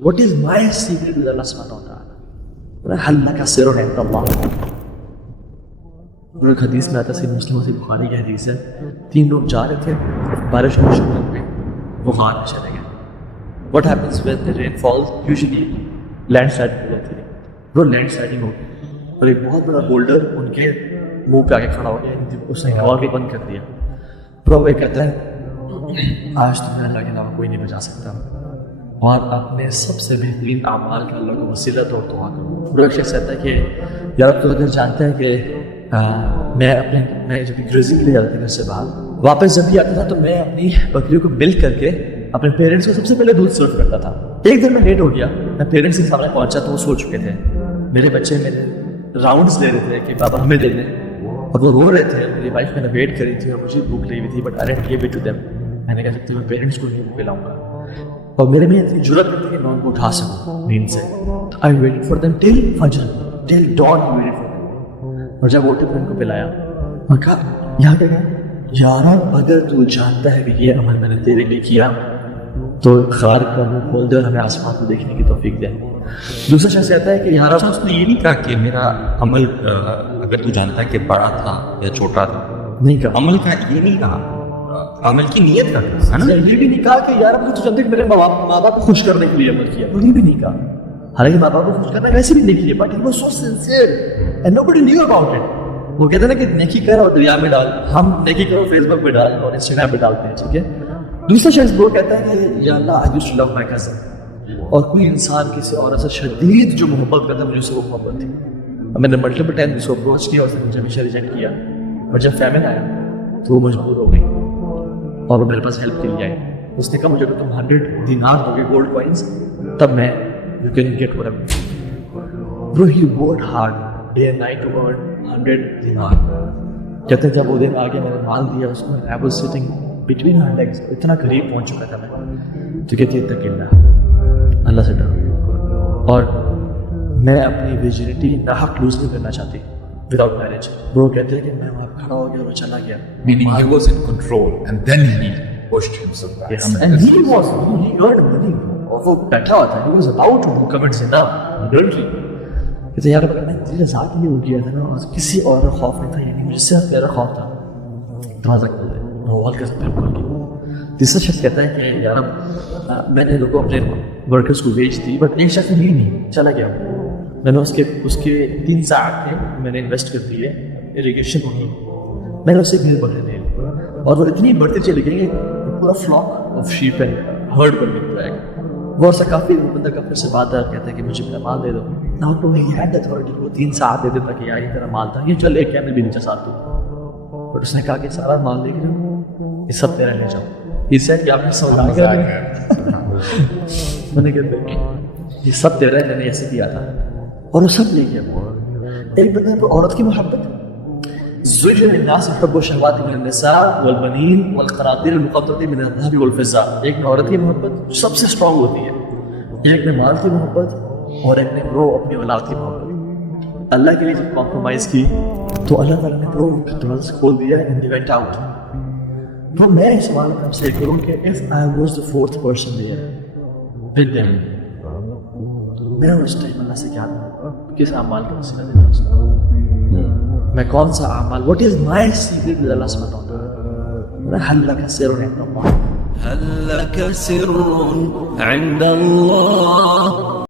What is my secret with Allah subhanahu wa ta'ala? هل لك سر عند الله؟ اور ایک حدیث میں آتا ہے مسلم سے بخاری کی حدیث ہے، 3 لوگ جا رہے تھے، بارش ہونا شروع ہو گئی، وہ غار میں چلے گئے. What happens when the rain falls? Usually land sliding ہوتی ہے. وہ لینڈ سلائڈنگ ہو گئی اور ایک بہت بڑا بولڈر ان کے منہ پہ آ کے کھڑا ہو گیا، اس نے غار کو بند کر دیا. تو وہ کہتا ہے آج تمہیں اللہ کے علاوہ کوئی نہیں بچا سکتا، اور اپنے سب سے بہترین اعمال کا اللہ کو وسیلت اور دعا کروں. اور ایک شخص کہتا ہے کہ یار تو اگر جانتا ہے کہ میں جب گریزی کے لیے جاتا تھا گھر سے باہر، واپس جب بھی آتا تھا تو میں اپنی بکریوں کو ملک کر کے اپنے پیرنٹس کو سب سے پہلے دودھ سرو کرتا تھا. ایک دن میں لیٹ ہو گیا، میں پیرنٹس کے سامنے پہنچا تو وہ سو چکے تھے. میرے بچے میرے راؤنڈس لے رہے تھے کہ پاپا ہمیں دے دیں، اور وہ رو رہے تھے. میری وائف میں نے ویٹ کری تھی اور مجھے بھوک لگی ہوئی تھی، but I didn't give it to them. میں نے کہا کہ میں پیرنٹس کو نہیں پلاؤں گا، اور میرے میں اتنی جرأت نہیں تھی کہ میں ان کو اٹھا سکوں نیند سے. I waited for them till فجر، till dawn I waited for them. اور جب اٹھے تو ان کو پلایا اور کہا یہاں پہ گیا یار اگر تو جانتا ہے کہ یہ عمل میں نے تیرے لیے کیا تو غار کا منہ کھول دے اور ہمیں آسمان کو دیکھنے کی توفیق دے. دوسرا شخص کہتا ہے کہ یار اس نے یہ نہیں کہا کہ میرا عمل اگر تو جانتا ہے کہ بڑا تھا یا چھوٹا تھا، نہیں کہا، عمل کا یہ نہیں کہا، عمل کی نیت کا ہے نا. یہ بھی نہیں کہا کہ یار مجھے تو جانتے کہ میرے ماں باپ کو خوش کرنے کے لیے عمل کیا، وہ بھی نہیں کہا. حالانکہ ماں باپ کو خوش کرنا ویسے بھی نہیں کیا، but he was so sincere and nobody new about it. وہ کہتے ہیں نا کہ نیکی کر اور دریا میں ڈال، ہم نیکی کرو فیس بک پہ ڈال اور انسٹاگرام پہ ڈالتے ہیں، ٹھیک ہے. دوسرا شخص وہ کہتا ہے کہ یا Allah I used to love my cousin, اور کوئی انسان کسی عورت سے شدید جو محبت کرتا ہے مجھے اس سے وہ محبت تھی. میں نے ملٹیپل ٹائم اس کو اپروچ کیا اور اس نے مجھے ہمیشہ ریجیکٹ کیا، اور جب فیمن آیا تو وہ مجبور ہو گئی اور وہ میرے پاس ہیلپ کے لیے آئی. اس نے کہا مجھے اگر تم 100 دینار دو گے گولڈ کوائنس تب میں you can get what bro. He worked hard day and night to earn 100 dinar. کہتے ہیں جب وہ دن آگے میں نے مال دیا اس کو، I was sitting between her legs, اتنا قریب پہنچ چکا تھا میں. تو کہتی ہے اتقی اللہ، اللہ سے ڈرو، اور میں اپنی ویجنٹی ناحق لوز نہیں کرنا چاہتی وداؤٹ میرج. وہ کہتے ہیں کہ میں وہاں کھڑا ہو گیا اور وہ چلا گیا. Meaning he was in control and then he pushed himself back. Yes, and he earned money. اور وہ بیٹھا ہوا تھا, he was about to commit zina, adultery. کہتے یار اگر میں تیرے ذات کے لیے ہو گیا تھا نا, اور کسی اور کا خوف نہیں تھا, یعنی مجھ سے میرا خوف تھا, دروازہ کھول دے, ماحول کا پھر کھول کے. تیسرا شخص کہتا ہے کہ یار میں نے لوگوں اپنے ورکرس کو بیچ دی, بٹ ایک شخص نہیں چلا گیا. میں نے اس کے 3 ساعت تھے میں نے انویسٹ کر دیے اریگیشن کو ہی. میں نے اسے گھر بڑھنے دے, اور وہ اتنی بڑھتی چلی گئی کہ پورا flock of sheep and herd بن گیا. وہ سے کافی بندہ کا پھر سے بات کہتا ہے کہ مجھے میرا مال دے دو. ناؤ ٹو ہی ہیڈ اتھارٹی, وہ 3 ساعت دے دیتا کہ یار یہ تیرا مال تھا, یہ چل ایک کیمرے بھی نیچے ساتھ دو. اور اس نے کہا کہ سارا مال لے کے جاؤ, یہ سب تیرا لے جاؤ. یہ سیٹ کہ آپ نے سودا کر دیا. میں نے کہا یہ سب تیرا ہے, میں نے ایسے کیا تھا, اور وہ سب لے گیا. ایک بندے کو عورت کی محبت, زُجِّنَ لِلنَّاسِ حُبُّ الشَّهَوَاتِ مِنَ النِّسَاءِ وَالْبَنِينَ وَالْقَنَاطِيرِ الْمُقَنطَرَةِ مِنَ الذَّهَبِ وَالْفِضَّةِ. ایک میں عورت کی محبت سب سے اسٹرانگ ہوتی ہے, ایک میں مال کی محبت, اور ایک نے وہ اپنی اولاد کی محبت. اللہ کے لیے جب کمپرومائز کی تو اللہ تعالیٰ نے وہ دروازہ کھول دیا and they went out. تو میں اس سوال آپ سے کروں کہ if I was the 4th person there with them, میں اس ٹائم اللہ سے کیا دوں, کس اعمال کا وسیلہ دیتا اس کو, میں کون سا اعمال, what is my secret with Allah subhanahu wa ta'ala. هل لك سر عند الله, هل لك سر عند الله